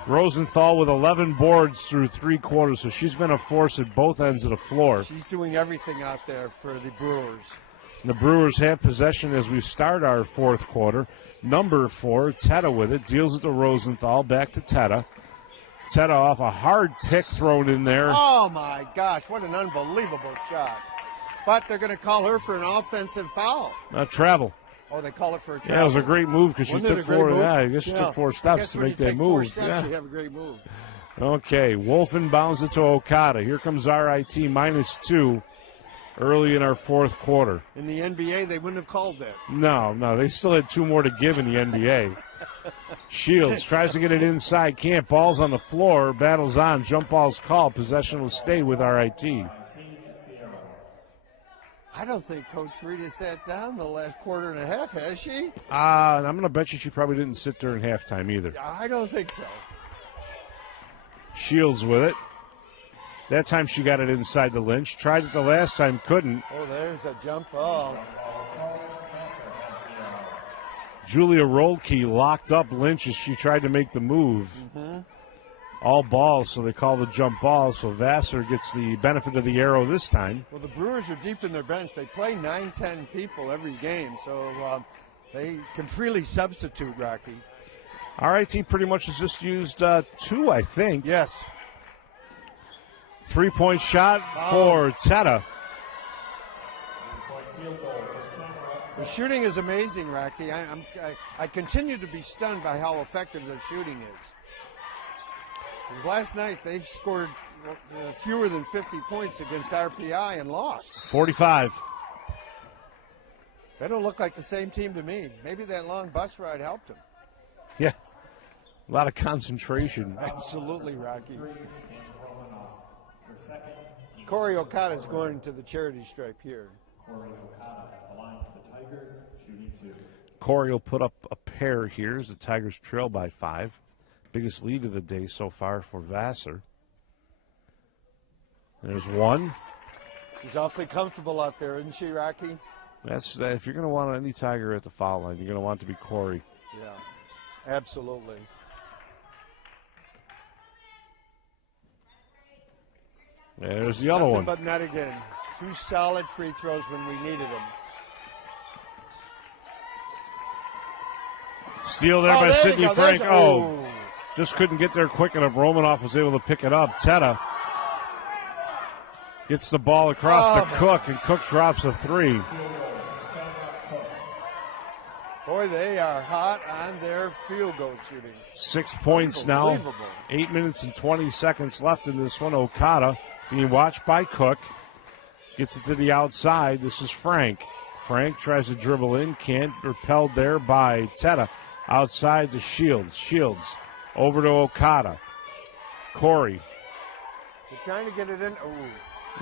Rosenthal with 11 boards through 3 quarters, so she's been a force at both ends of the floor. She's doing everything out there for the Brewers. And the Brewers have possession as we start our fourth quarter. Number 4, Teta with it, deals it to Rosenthal, back to Teta. Teta off a hard pick thrown in there. Oh, my gosh, what an unbelievable shot. But they're going to call her for an offensive foul. Travel. Oh, they call it for a travel. Yeah, it was a great move because she took 4. Yeah, I guess she took 4 steps to make that move. 4 steps, you have a great move. Okay, Wolf inbounds it to Okada. Here comes RIT -2 early in our fourth quarter. In the NBA, they wouldn't have called that. No, they still had 2 more to give in the NBA. Shields tries to get it inside, can't. Ball's on the floor, battles on, jump ball's called. Possession will stay with RIT. I don't think Coach Reed has sat down the last quarter and a half, has she? And I'm going to bet you she probably didn't sit during halftime either. I don't think so. Shields with it. That time she got it inside to Lynch. Tried it the last time, couldn't. Oh, there's a jump ball. Julia Rolke locked up Lynch as she tried to make the move. All balls, so they call the jump ball. So Vassar gets the benefit of the arrow this time. Well, the Brewers are deep in their bench. They play 9-10 people every game, so they can freely substitute, Rocky. RIT pretty much has just used 2, I think. Yes. 3-point shot for Teta. The shooting is amazing, Rocky. I continue to be stunned by how effective their shooting is. Because last night they've scored fewer than 50 points against RPI and lost. 45. They don't look like the same team to me. Maybe that long bus ride helped them. Yeah. A lot of concentration. Absolutely, Rocky. Corey Okada is going to the charity stripe here. Corey will put up a pair here as the Tigers trail by 5. Biggest lead of the day so far for Vassar. There's 1. She's awfully comfortable out there, isn't she, Rocky? That's if you're going to want any Tiger at the foul line, you're going to want it to be Corey. Yeah, absolutely. There's the other one. But not again. 2 solid free throws when we needed them. Steal there by Sidney Frank. Just couldn't get there quick enough. Romanoff was able to pick it up. Teta gets the ball across to Cook, and Cook drops a 3. Boy, they are hot on their field goal shooting. 6 points now. Unbelievable. 8 minutes and 20 seconds left in this one. Okada being watched by Cook. Gets it to the outside. This is Frank. Frank tries to dribble in. Can't. Repelled there by Teta. Outside to Shields. Shields over to Okada. Corey. They're trying to get it in. Oh.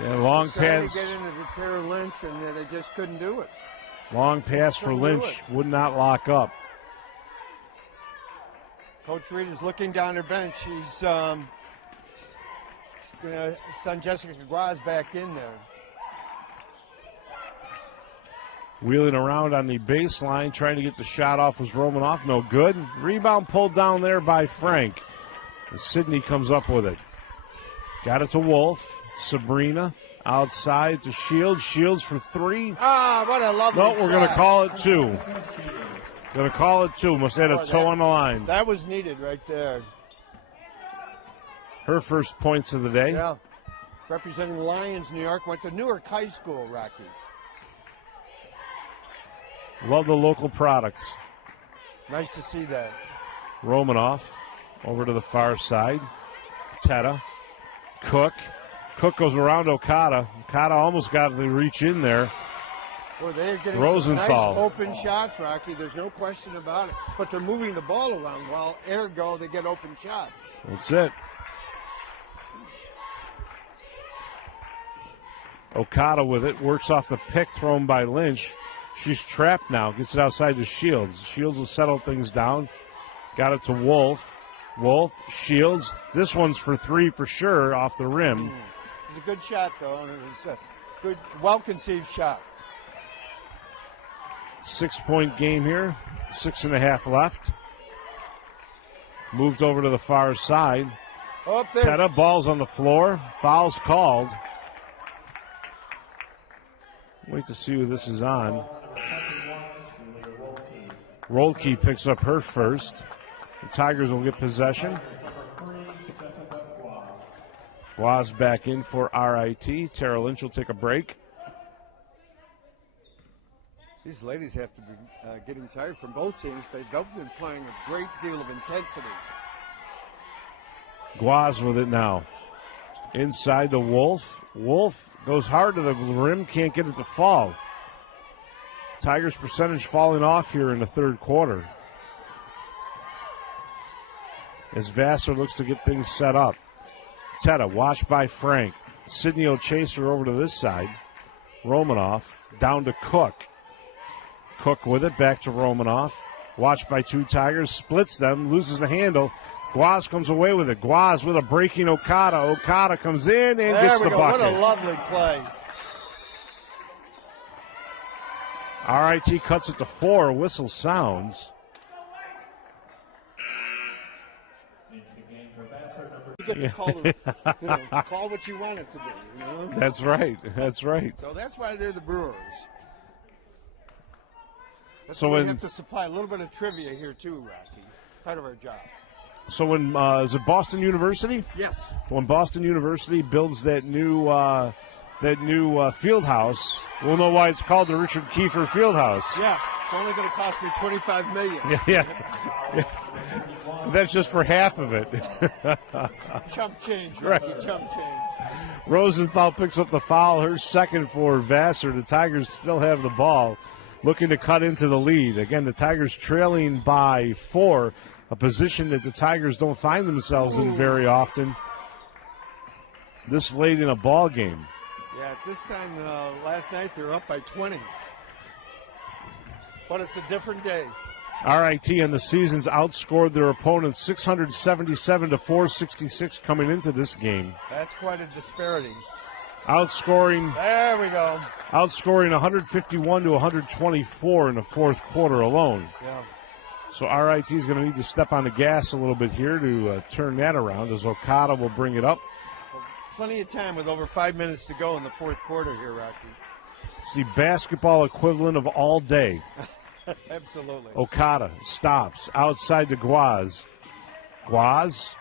Yeah, long Trying pass. to get into the Tara Lynch, and they just couldn't do it. Long pass for Lynch. Would not lock up. Coach Reed is looking down her bench. She's going to send Jessica Guaz back in there. Wheeling around on the baseline, trying to get the shot off, was Romanoff. No good. Rebound pulled down there by Frank. And Sydney comes up with it. Got it to Wolf. Sabrina outside to Shields. Shields for three. Ah, what a lovely No, we're going to shot. call it two. Going to call it two. Must have had a toe on the line. That was needed right there. Her first points of the day. Yeah. Representing Lions, New York, went to Newark High School, Rocky. Love the local products. Nice to see that. Romanoff over to the far side. Teta. Cook. Cook goes around Okada. Okada almost got the reach in there. Boy, they're getting Rosenthal. some nice open shots, Rocky. There's no question about it. But they're moving the ball around well. Ergo, they get open shots. That's it. Okada with it. Works off the pick thrown by Lynch. She's trapped now. Gets it outside to Shields. Shields will settle things down. Got it to Wolf. Wolf, Shields. This one's for three for sure off the rim. It was a good shot, though, and it was a good, well-conceived shot. 6 point game here. 6.5 left. Moved over to the far side. Oh, up there. Teta, ball's on the floor. Foul's called. Wait to see who this is on. Rolke picks up her first. The Tigers will get possession. Guaz back in for RIT. Tara Lynch will take a break. These ladies have to be getting tired from both teams. They've both been playing a great deal of intensity. Guaz with it now. Inside to Wolf. Wolf goes hard to the rim, can't get it to fall. Tigers' percentage falling off here in the third quarter. As Vassar looks to get things set up. Teta, watched by Frank. Sydney will chase her over to this side. Romanoff down to Cook. Cook with it, back to Romanoff. Watched by two Tigers, splits them, loses the handle. Guaz comes away with it. Guaz with a breaking Okada. Okada comes in and gets the bucket. What a lovely play. RIT cuts it to 4. Whistle sounds. You get to call what you want it to be. You know? That's right. That's right. So that's why they're the Brewers. So we when have to supply a little bit of trivia here too, Rocky. Part of our job. So when is it Boston University? Yes. When Boston University builds that new field house, we'll know why it's called the Richard Kiefer Field House. Yeah, it's only going to cost me $25 million. Yeah. That's just for half of it. Chump change, Rocky. Right. Chump change. Rosenthal picks up the foul. Her second for Vassar. The Tigers still have the ball, looking to cut into the lead. Again, the Tigers trailing by 4. A position that the Tigers don't find themselves in very often this late in a ball game. Yeah, at this time last night they're up by 20. But it's a different day. RIT and the Seasons outscored their opponents 677 to 466 coming into this game. That's quite a disparity. Outscoring There we go. 151 to 124 in the fourth quarter alone. Yeah. So RIT is going to need to step on the gas a little bit here to turn that around as Okada will bring it up. Well, plenty of time with over 5 minutes to go in the fourth quarter here, Rocky. It's the basketball equivalent of all day. Absolutely. Okada stops outside to Guaz. Guaz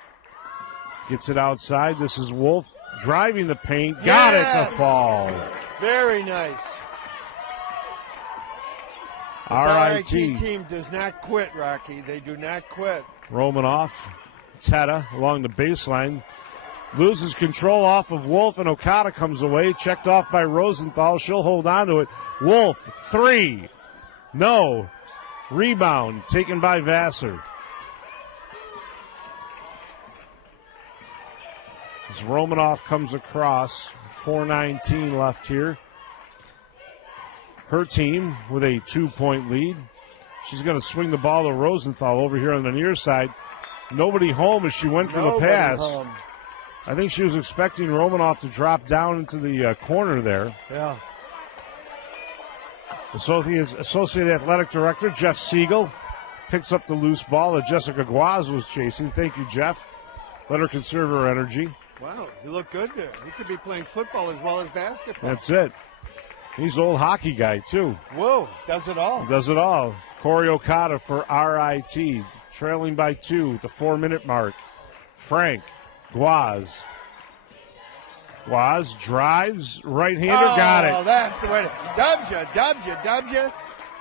gets it outside. This is Wolf driving the paint. Got it to fall. Very nice. RIT RIT. team does not quit, Rocky. They do not quit. Romanoff, Teta along the baseline. Loses control off of Wolf, and Okada comes away. Checked off by Rosenthal. She'll hold on to it. Wolf, 3. No. Rebound taken by Vassar. As Romanoff comes across, 4:19 left here. Her team with a 2-point lead. She's going to swing the ball to Rosenthal over here on the near side. Nobody home as she went for the pass. Home. I think she was expecting Romanoff to drop down into the corner there. Yeah. Associate Athletic Director Jeff Siegel picks up the loose ball that Jessica Guaz was chasing. Thank you, Jeff. Let her conserve her energy. Wow, you look good there. You could be playing football as well as basketball. That's it. He's an old hockey guy, too. Whoa, does it all. Does it all. Corey Okada for RIT, trailing by 2 at the 4-minute mark. Frank, Guaz. Guaz drives, right-hander, got it. Oh, that's the way to dubs you.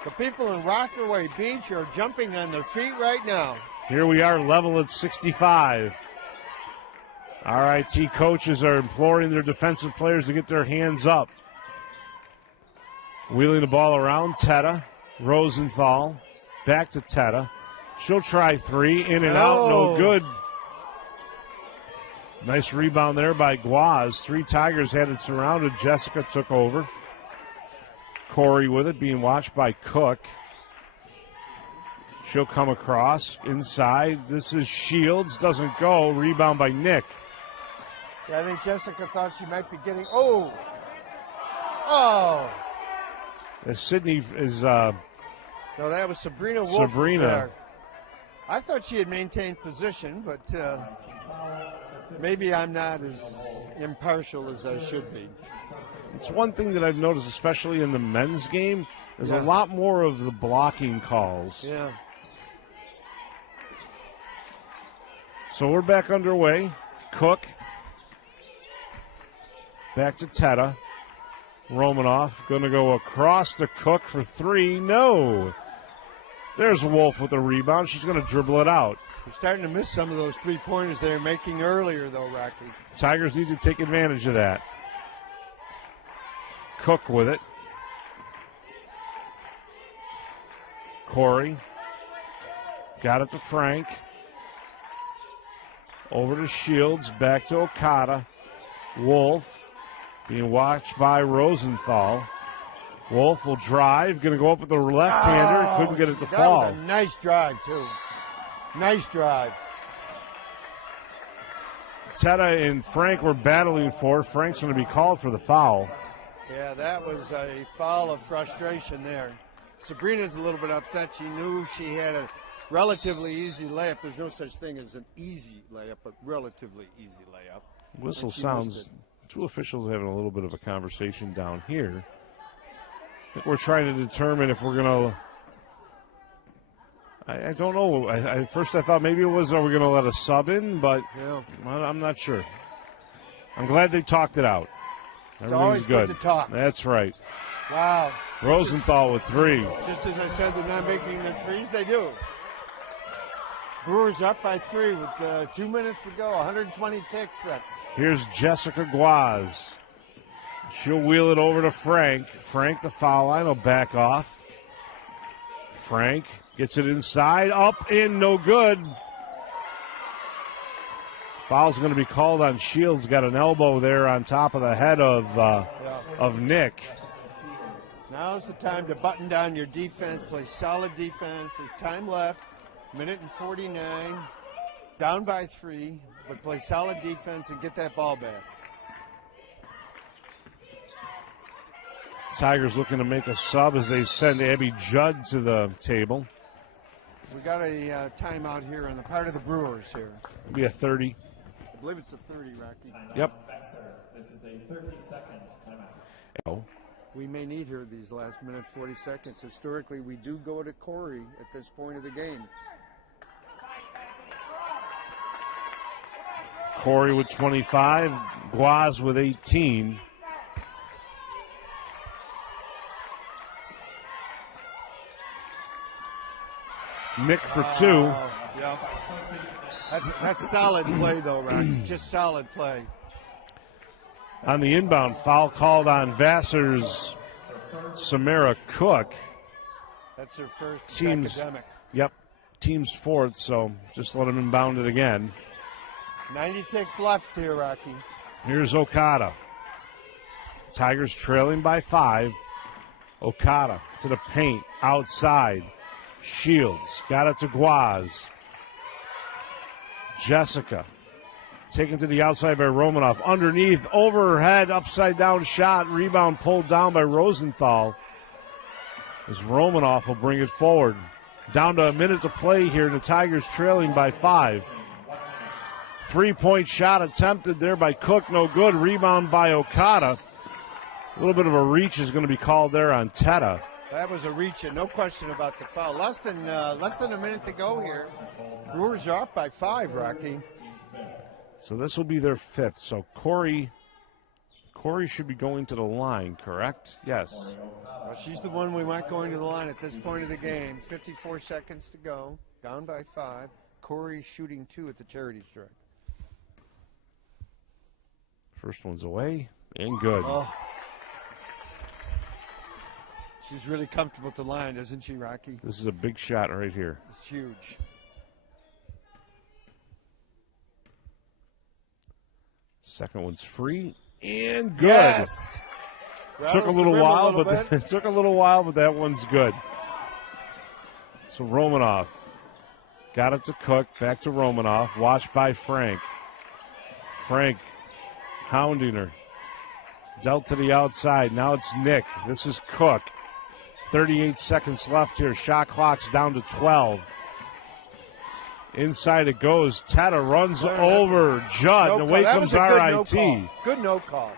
The people in Rockaway Beach are jumping on their feet right now. Here we are, level at 65. RIT coaches are imploring their defensive players to get their hands up. Wheeling the ball around, Teta, Rosenthal, back to Teta. She'll try 3, in and out, no good. Nice rebound there by Guaz. 3 Tigers had it surrounded. Jessica took over. Corey with it, being watched by Cook. She'll come across inside. This is Shields, doesn't go. Rebound by Nick. Yeah, I think Jessica thought she might be getting. Oh! As Sydney is. No, that was Sabrina Wolf. Sabrina. There. I thought she had maintained position, but maybe I'm not as impartial as I should be. It's one thing that I've noticed, especially in the men's game, there's a lot more of the blocking calls. Yeah. So we're back underway. Cook. Back to Teta. Romanoff going to go across to Cook for 3. No. There's Wolf with the rebound. She's going to dribble it out. We're starting to miss some of those 3-pointers they were making earlier, though, Rocky. Tigers need to take advantage of that. Cook with it. Corey. Got it to Frank. Over to Shields. Back to Okada. Wolf. Being watched by Rosenthal. Wolf will drive. Going to go up with the left-hander. Couldn't get it to fall. That was a nice drive, too. Nice drive. Teta and Frank were battling for it. Frank's going to be called for the foul. Yeah, that was a foul of frustration there. Sabrina's a little bit upset. She knew she had a relatively easy layup. There's no such thing as an easy layup, but relatively easy layup. Whistle sounds. 2 officials having a little bit of a conversation down here. I think we're trying to determine if we're going to. I don't know. At first I thought maybe it was, are we going to let a sub in? But I'm not sure. I'm glad they talked it out. It's always good to talk. That's right. Wow. Rosenthal with 3. Just as I said, they're not making the threes. They do. Brewers up by 3 with 2 minutes to go. 120 ticks left. Here's Jessica Guaz. She'll wheel it over to Frank. Frank, the foul line, will back off. Frank gets it inside, up, in, no good. Foul's going to be called on Shields. Got an elbow there on top of the head of Nick. Now's the time to button down your defense, play solid defense. There's time left, 1:49, down by 3, but play solid defense and get that ball back. Tigers looking to make a sub as they send Abby Judd to the table. We got a timeout here on the part of the Brewers here. It'll be a 30. I believe it's a 30, Rocky. Yep. This is a 30-second timeout. We may need her these last 40 seconds. Historically, we do go to Corey at this point of the game. Corey with 25, Guaz with 18. Nick for 2. Yep. That's solid play, though, Rocky. Just solid play. On the inbound, foul called on Vassar's Samara Cook. That's her first Team's, academic. Yep, team's 4th, so just let him inbound it again. 90 ticks left here, Rocky. Here's Okada. Tigers trailing by 5. Okada to the paint, outside. Shields, got it to Guaz. Jessica, taken to the outside by Romanoff. Underneath, over her head, upside down shot. Rebound pulled down by Rosenthal. As Romanoff will bring it forward. Down to a minute to play here. The Tigers trailing by 5. 3-point shot attempted there by Cook. No good. Rebound by Okada. A little bit of a reach is going to be called there on Teta. That was a reach, and no question about the foul. Less than a minute to go here. Brewers are up by 5, Rocky. So this will be their 5th. So Corey should be going to the line, correct? Yes. Well, she's the one we want going to the line at this point of the game. 54 seconds to go. Down by 5. Corey shooting 2 at the charity stripe. First one's away and good. Oh. She's really comfortable at the line, isn't she, Rocky? This is a big shot right here. It's huge. Second one's free and good. Yes. Took a little while, but it took a little while, but that one's good. So Romanoff got it to Cook, back to Romanoff, watched by Frank. Frank hounding her. Dealt to the outside. Now it's Nick. This is Cook. 38 seconds left here. Shot clock's down to 12. Inside it goes. Teta runs over Judd. And away comes RIT. Good no call.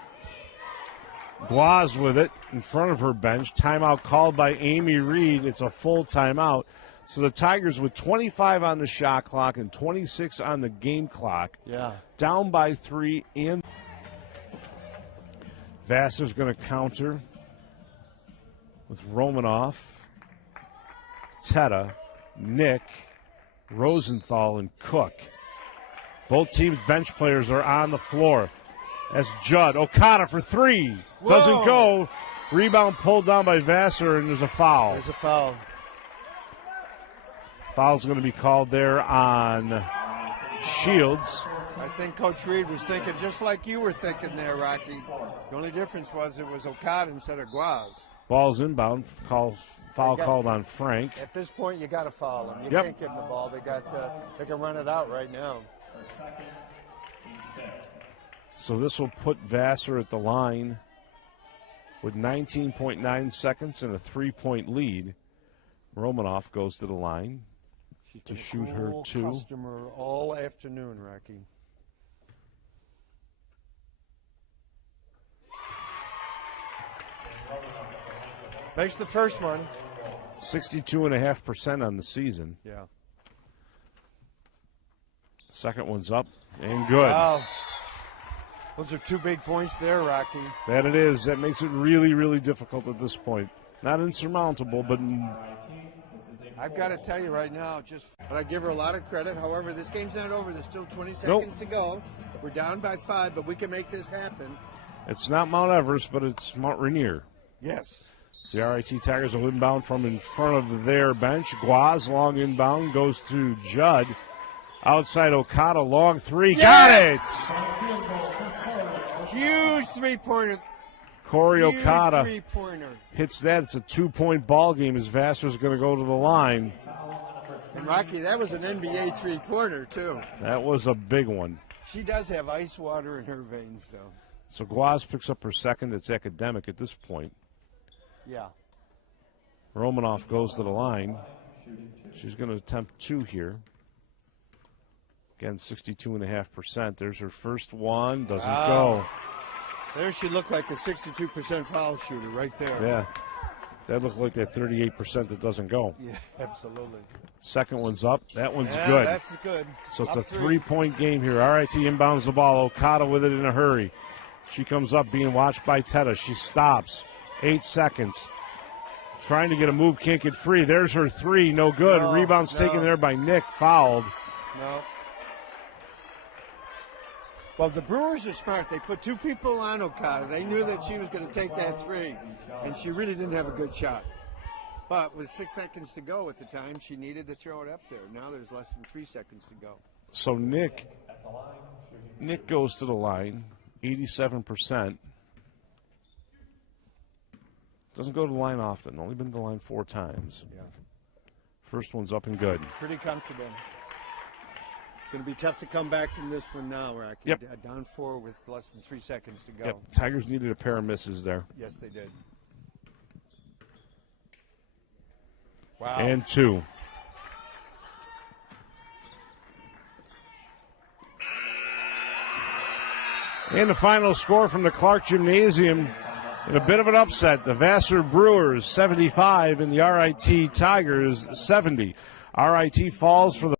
Guaz with it in front of her bench. Timeout called by Amy Reed. It's a full timeout. So the Tigers with 25 on the shot clock and 26 on the game clock. Yeah. Down by 3. And Vassar's going to counter with Romanoff, Teta, Nick, Rosenthal, and Cook. Both teams' bench players are on the floor. That's Judd. Okada for 3. Whoa. Doesn't go. Rebound pulled down by Vassar, and there's a foul. There's a foul. Foul's going to be called there on Shields. I think Coach Reed was thinking just like you were thinking there, Rocky. The only difference was it was Okada instead of Guaz. Ball's inbound. Foul called on Frank. At this point, you got to foul them. You Yep. can't give them the ball. They can run it out right now. So this will put Vassar at the line with 19.9 seconds and a 3-point lead. Romanoff goes to the line She's to been a shoot her cool 2. Customer all afternoon, Rocky. Makes the first one. 62.5% on the season. Yeah. Second one's up and good. Wow. Those are 2 big points there, Rocky. That it is. That makes it really, really difficult at this point. Not insurmountable, but I've got to tell you right now, but I give her a lot of credit. However, this game's not over. There's still 20 seconds to go. We're down by 5, but we can make this happen. it's not Mount Everest, but it's Mount Rainier. Yes. So the RIT Tigers will inbound from in front of their bench. Guaz, long inbound, goes to Judd. Outside Okada, long 3. Yes! Got it! Huge three-pointer. Corey Okada Three-pointer. hits that. It's a 2-point ball game as Vassar's going to go to the line. And Rocky, that was an NBA three-pointer, too. That was a big one. She does have ice water in her veins, though. So Guaz picks up her second. It's academic at this point. Yeah. Romanoff goes to the line. She's going to attempt 2 here. Again, 62.5%. There's her first one. Doesn't go. There she looked like a 62% foul shooter right there. Yeah. That looked like that 38% that doesn't go. Yeah, absolutely. Second one's up. That one's Yeah, good. that's good. So it's Up a 3. 3-point game here. RIT inbounds the ball. Okada with it in a hurry. She comes up being watched by Teta. She stops. 8 seconds. Trying to get a move, can't get free. There's her three, no good. Rebound's taken there by Nick, fouled. No. Well, the Brewers are smart. They put two people on Okada. They knew that she was going to take that three, and she really didn't have a good shot. But with 6 seconds to go at the time, she needed to throw it up there. Now there's less than 3 seconds to go. So Nick goes to the line, 87%. Doesn't go to the line often. Only been to the line 4 times. Yeah. First one's up and good. Pretty comfortable. It's going to be tough to come back from this one now, Rocky. Yep. Down 4 with less than 3 seconds to go. Yep. Tigers needed a pair of misses there. Yes, they did. Wow. And 2. And the final score from the Clark Gymnasium. In a bit of an upset, the Vassar Brewers 75 and the RIT Tigers 70. RIT falls for the